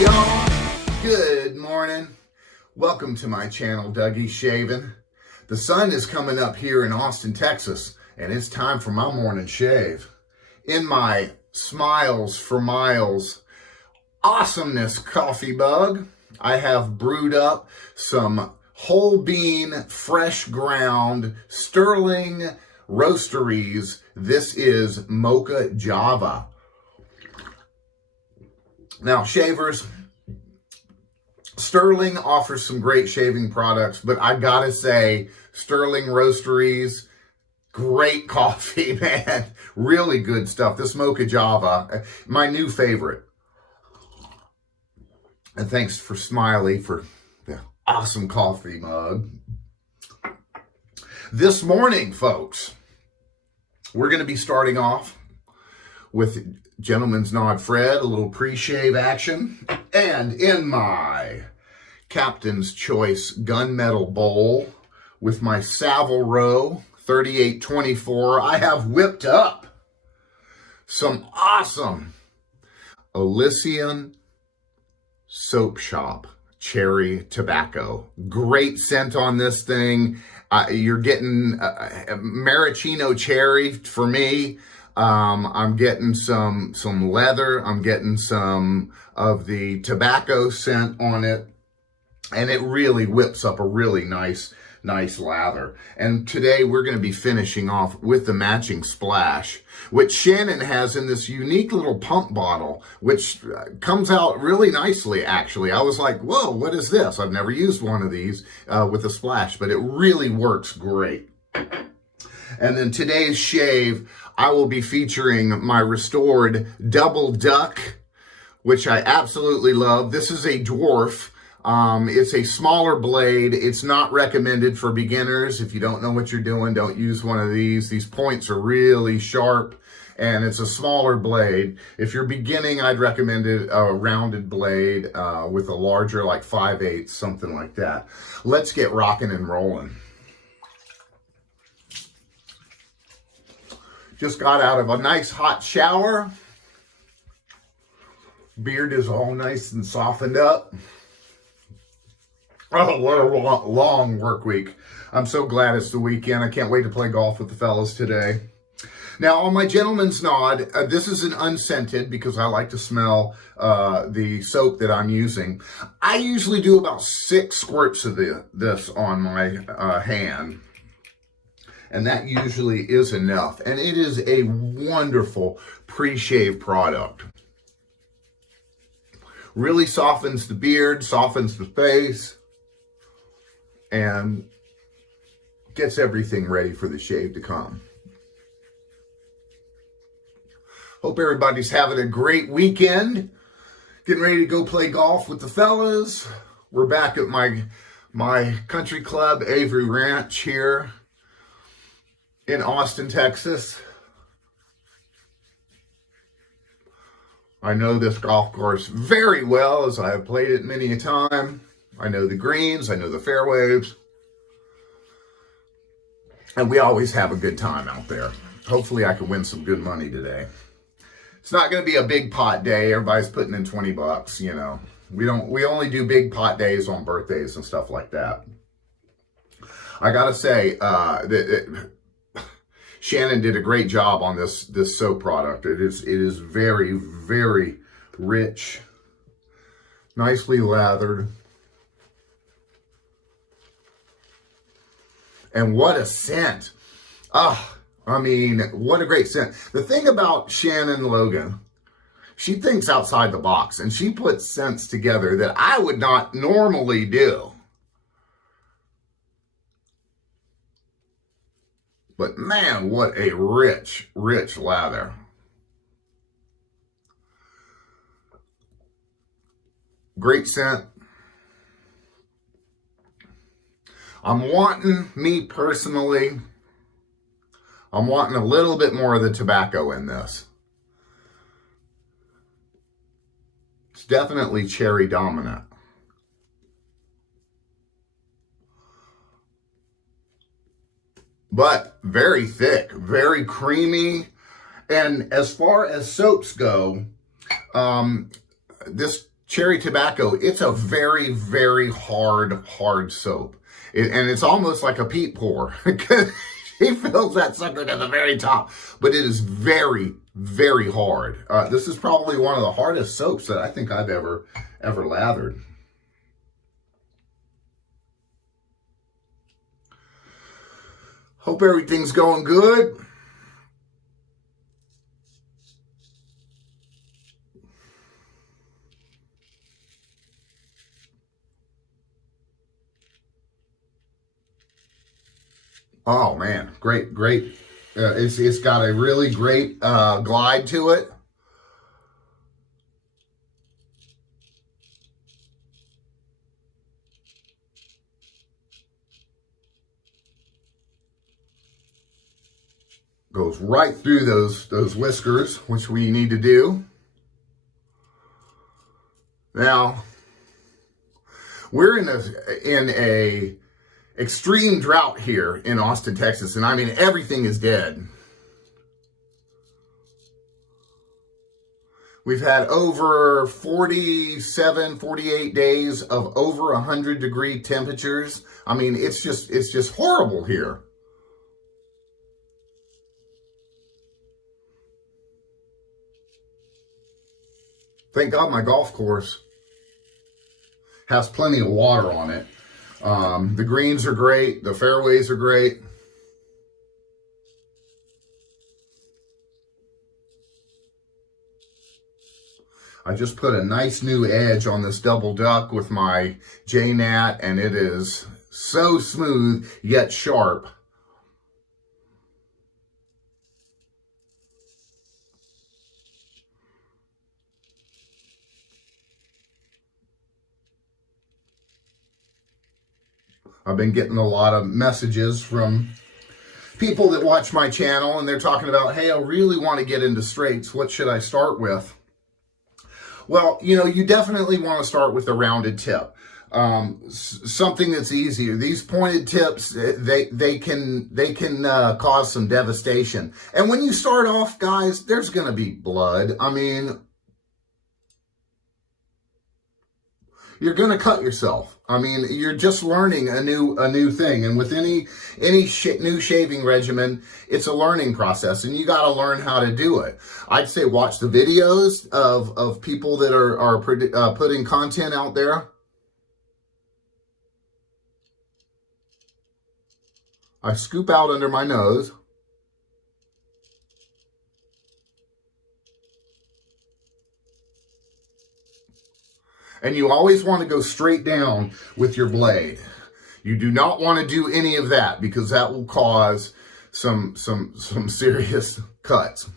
y'all. Good morning. Welcome to my channel, Dougie's Shaving. The sun is coming up here in Austin, Texas, and it's time for my morning shave. In my Smiles for Miles awesomeness coffee mug, I have brewed up some whole bean, fresh ground, sterling roasteries. This is Mocha Java. Now, shavers, Sterling offers some great shaving products, but I gotta say, Sterling Roasteries, great coffee, man. Really good stuff. This Mocha Java, my new favorite. And thanks for Smiley for the awesome coffee mug. This morning, folks, we're going to be starting off with Gentleman's Nod Fred, a little pre-shave action. And in my Captain's Choice gunmetal bowl with my Savile Row 3824, I have whipped up some awesome Elysian Soap Shop Cherry Tobacco. Great scent on this thing. You're getting maraschino cherry for me. I'm getting some leather. I'm getting some of the tobacco scent on it. And it really whips up a really nice lather. And today we're going to be finishing off with the matching splash, which Shannon has in this unique little pump bottle, which comes out really nicely, actually. I was like, whoa, what is this? I've never used one of these with a splash, but it really works great. And then today's shave, I will be featuring my restored Dubl duck, which I absolutely love. This is a Dwarf. It's a smaller blade. It's not recommended for beginners. If you don't know what you're doing, don't use one of these. These points are really sharp, and it's a smaller blade. If you're beginning, I'd recommend a rounded blade with a larger, like 5/8, something like that. Let's get rocking and rolling. Just got out of a nice hot shower. Beard is all nice and softened up. Oh, what a long work week. I'm so glad it's the weekend. I can't wait to play golf with the fellas today. Now, on my Gentleman's Nod, this is an unscented because I like to smell the soap that I'm using. I usually do about 6 squirts of this on my hand. And that usually is enough. And it is a wonderful pre-shave product. Really softens the beard, softens the face, and gets everything ready for the shave to come. Hope everybody's having a great weekend. Getting ready to go play golf with the fellas. We're back at my country club, Avery Ranch, here in Austin, Texas. I know this golf course very well, as I have played it many a time. I know the greens, I know the fairways, and we always have a good time out there. Hopefully I can win some good money today. It's not going to be a big pot day. Everybody's putting in 20 bucks, you know. We only do big pot days on birthdays and stuff like that. I got to say, Shannon did a great job on this soap product. It is very, very rich, nicely lathered. And what a scent. I mean, what a great scent. The thing about Shannon Logan, she thinks outside the box, and she puts scents together that I would not normally do. But man, what a rich lather. Great scent. I'm wanting a little bit more of the tobacco in this. It's definitely cherry dominant. But very thick, very creamy. And as far as soaps go, this cherry tobacco, it's a very, very hard soap. And it's almost like a peat pour. He fills that sucker to the very top. But it is very, very hard. This is probably one of the hardest soaps that I think I've ever lathered. Hope everything's going good. Oh man, great. It's got a really great glide to it. Goes right through those whiskers, which we need to do. Now, we're in a extreme drought here in Austin, Texas, and I mean everything is dead. We've had over 47, 48 days of over 100-degree temperatures. I mean, it's just horrible here. Thank God my golf course has plenty of water on it. The greens are great. The fairways are great. I just put a nice new edge on this double duck with my J-Nat, and it is so smooth yet sharp. I've been getting a lot of messages from people that watch my channel, and they're talking about, hey, I really want to get into straights. What should I start with? Well, you know, you definitely want to start with a rounded tip. Something that's easier. These pointed tips, they can cause some devastation. And when you start off, guys, there's going to be blood. I mean, you're going to cut yourself. I mean, you're just learning a new thing. And with any new shaving regimen, it's a learning process, and you got to learn how to do it. I'd say watch the videos of people that are putting content out there. I scoop out under my nose. And you always want to go straight down with your blade. You do not want to do any of that, because that will cause some serious cuts.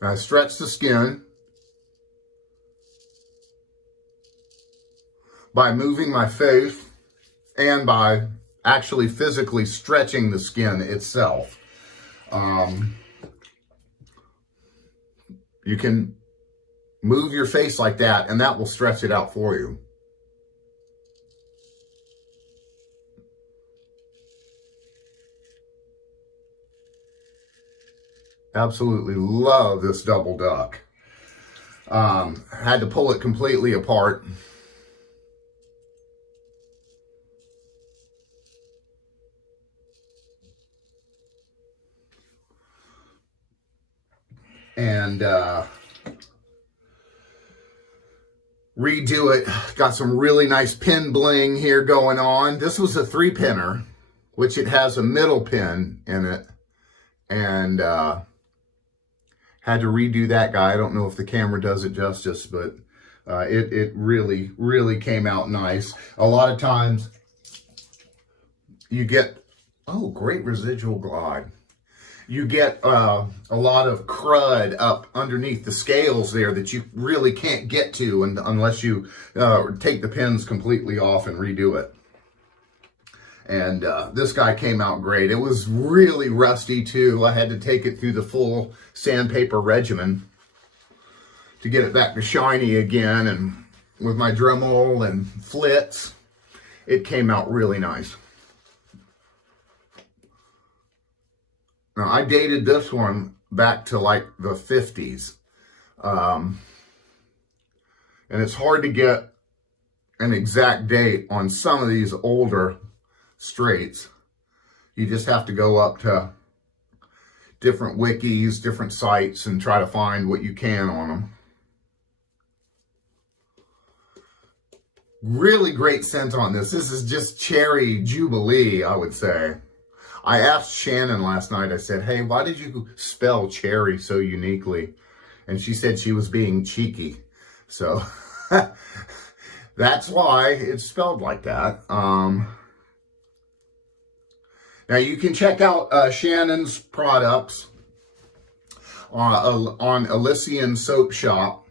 I stretch the skin by moving my face and by actually physically stretching the skin itself. You can move your face like that, and that will stretch it out for you. Absolutely love this double duck. Had to pull it completely apart. And redo it. Got some really nice pin bling here going on. This was a 3-pinner, which it has a middle pin in it. And had to redo that guy. I don't know if the camera does it justice, but it really came out nice. A lot of times you get, oh, great residual glide. You get a lot of crud up underneath the scales there that you really can't get to unless you take the pins completely off and redo it. And this guy came out great. It was really rusty too. I had to take it through the full sandpaper regimen to get it back to shiny again. And with my Dremel and flits, it came out really nice. Now, I dated this one back to like the 50s. And it's hard to get an exact date on some of these older straights. You just have to go up to different wikis, different sites, and try to find what you can on them. Really great scent on this. This is just cherry jubilee, I would say. I asked Shannon last night, I said, hey, why did you spell cherry so uniquely? And she said she was being cheeky. So that's why it's spelled like that. Now you can check out Shannon's products on Elysian Soap Shop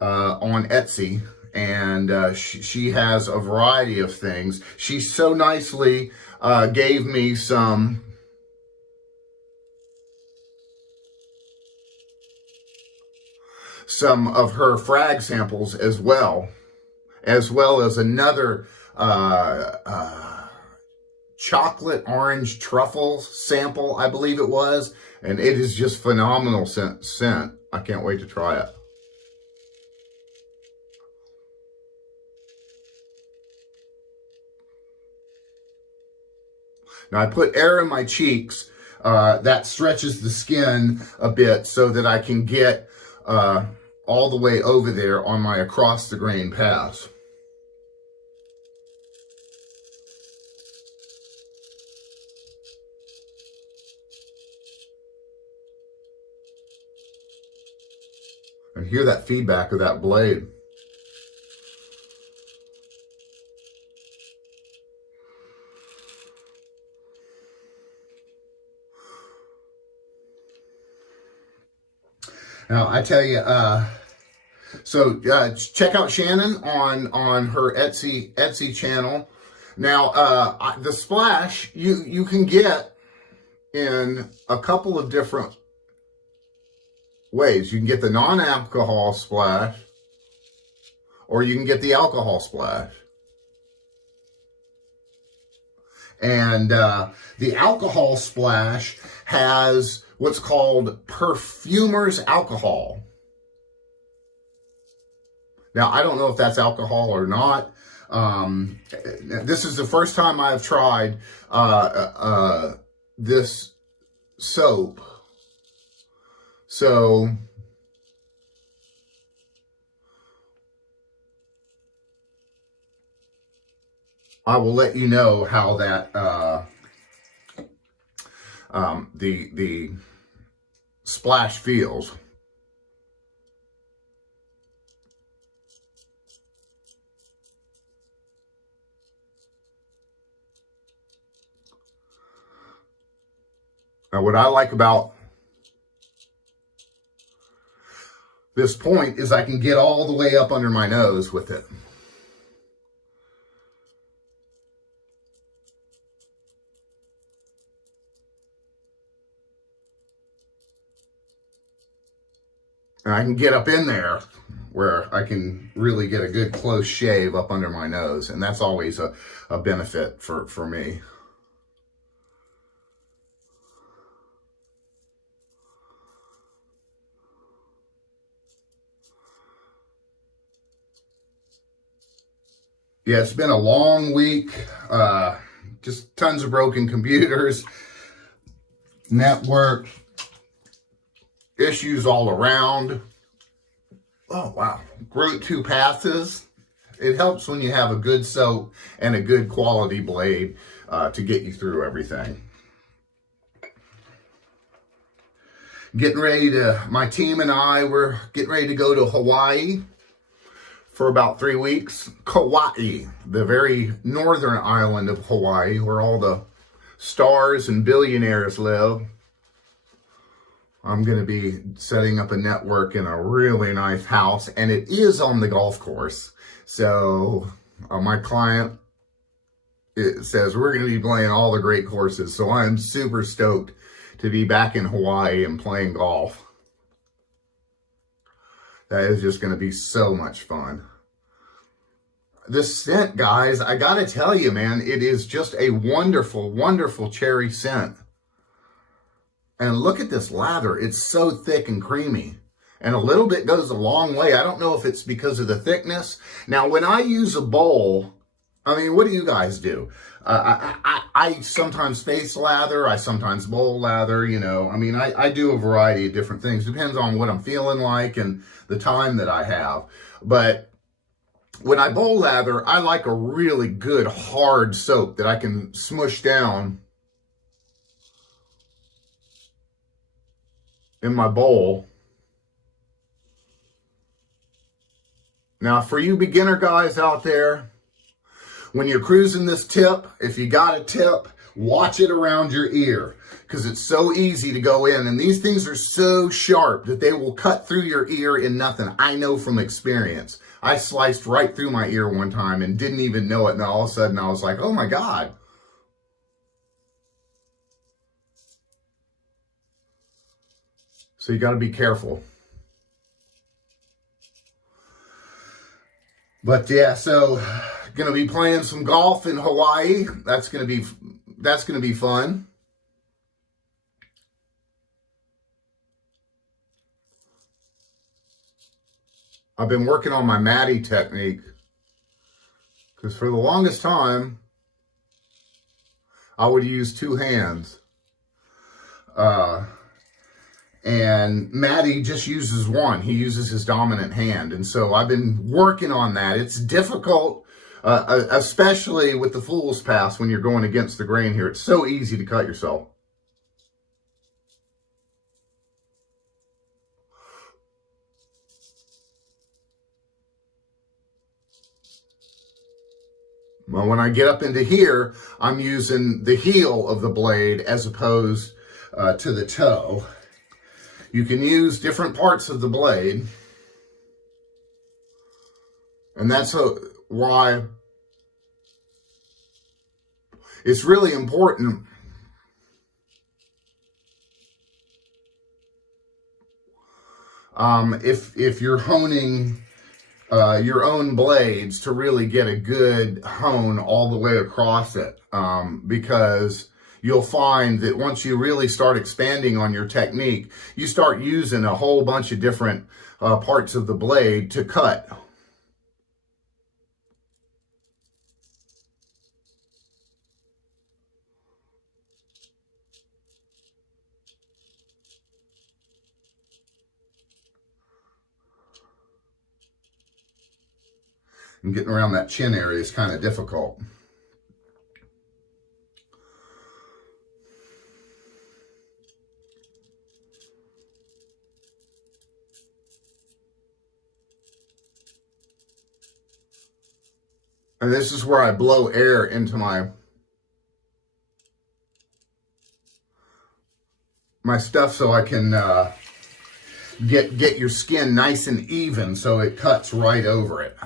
on Etsy. And she has a variety of things. She so nicely gave me some of her frag samples as well as another chocolate orange truffle sample, I believe it was. And it is just phenomenal scent. I can't wait to try it. Now, I put air in my cheeks. That stretches the skin a bit so that I can get all the way over there on my across the grain pass. And hear that feedback of that blade. Now, I tell you, check out Shannon on her Etsy channel. Now, the splash you can get in a couple of different ways. You can get the non-alcohol splash, or you can get the alcohol splash. And the alcohol splash has what's called perfumer's alcohol. Now, I don't know if that's alcohol or not. This is the first time I've tried this soap. So I will let you know how that the splash feels. Now, what I like about this point is I can get all the way up under my nose with it. And I can get up in there where I can really get a good close shave up under my nose. And that's always a benefit for me. Yeah, it's been a long week. Just tons of broken computers, network issues all around. Oh, wow. Root 2 passes. It helps when you have a good soap and a good quality blade to get you through everything. My team and I, we're getting ready to go to Hawaii for about 3 weeks. Kauai, the very northern island of Hawaii, where all the stars and billionaires live. I'm going to be setting up a network in a really nice house, and it is on the golf course. So my client says we're going to be playing all the great courses. So I'm super stoked to be back in Hawaii and playing golf. That is just going to be so much fun. The scent, guys, I got to tell you, man, it is just a wonderful, wonderful cherry scent. And look at this lather. It's so thick and creamy. And a little bit goes a long way. I don't know if it's because of the thickness. Now, when I use a bowl, I mean, what do you guys do? I sometimes face lather. I sometimes bowl lather, you know. I mean, I do a variety of different things. Depends on what I'm feeling like and the time that I have. But when I bowl lather, I like a really good hard soap that I can smush down in my bowl. Now, for you beginner guys out there, when you're cruising this tip, if you got a tip, watch it around your ear, because it's so easy to go in. And these things are so sharp that they will cut through your ear in nothing. I know from experience. I sliced right through my ear one time and didn't even know it. And all of a sudden I was like, oh my God. So you got to be careful. But yeah, so gonna be playing some golf in Hawaii. That's gonna be fun. I've been working on my Matty technique, because for the longest time I would use two hands. And Matty just uses one. He uses his dominant hand. And so I've been working on that. It's difficult, especially with the Fool's Pass when you're going against the grain here. It's so easy to cut yourself. Well, when I get up into here, I'm using the heel of the blade as opposed to the toe. You can use different parts of the blade. And that's why it's really important if you're honing your own blades to really get a good hone all the way across it, because you'll find that once you really start expanding on your technique, you start using a whole bunch of different parts of the blade to cut. And getting around that chin area is kind of difficult. And this is where I blow air into my stuff so I can get your skin nice and even so it cuts right over it.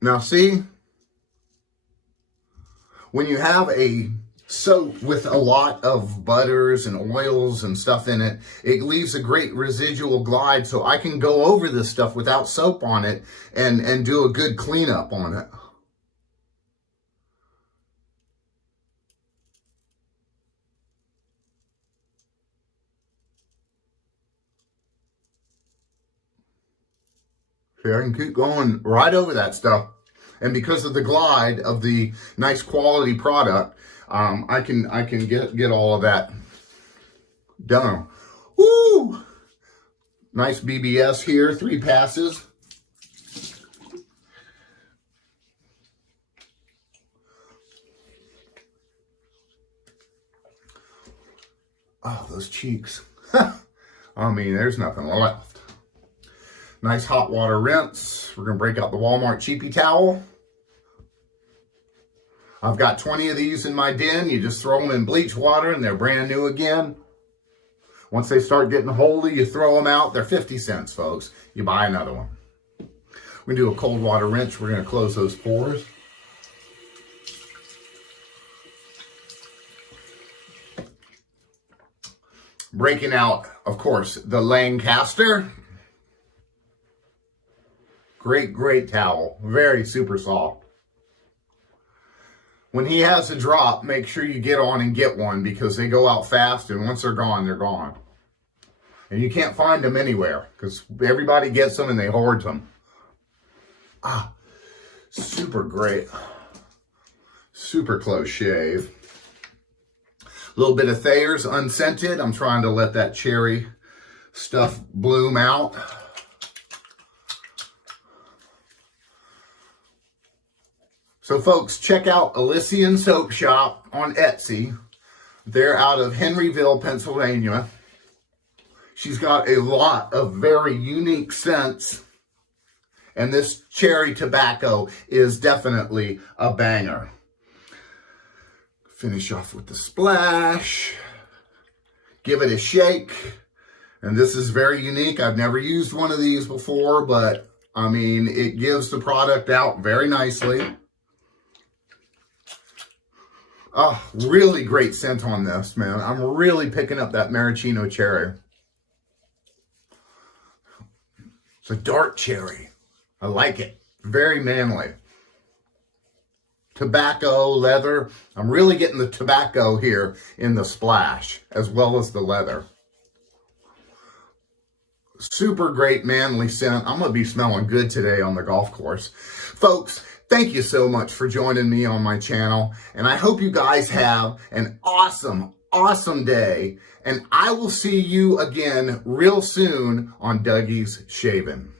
Now see, when you have a soap with a lot of butters and oils and stuff in it, it leaves a great residual glide, so I can go over this stuff without soap on it and do a good cleanup on it. See, I can keep going right over that stuff. And because of the glide of the nice quality product, I can get all of that done. Woo! Nice BBS here, 3 passes. Oh, those cheeks. I mean, there's nothing left. Nice hot water rinse. We're going to break out the Walmart cheapy towel. I've got 20 of these in my den. You just throw them in bleach water and they're brand new again. Once they start getting holdy, you throw them out. They're 50 cents, folks. You buy another one. We're going to do a cold water rinse. We're going to close those pores. Breaking out of course, the Lancaster. Great towel. Very super soft. When he has a drop, make sure you get on and get one because they go out fast, and once they're gone, they're gone. And you can't find them anywhere because everybody gets them and they hoard them. Ah, super great. Super close shave. A little bit of Thayers unscented. I'm trying to let that cherry stuff bloom out. So folks, check out Elysian Soap Shop on Etsy. They're out of Henryville, Pennsylvania. She's got a lot of very unique scents. And this cherry tobacco is definitely a banger. Finish off with the splash. Give it a shake. And this is very unique. I've never used one of these before, but I mean, it gives the product out very nicely. Oh, really great scent on this, man. I'm really picking up that maraschino cherry. It's a dark cherry. I like it. Very manly. Tobacco, leather. I'm really getting the tobacco here in the splash, as well as the leather. Super great manly scent. I'm going to be smelling good today on the golf course. Folks, thank you so much for joining me on my channel. And I hope you guys have an awesome day. And I will see you again real soon on Dougie's Shaving.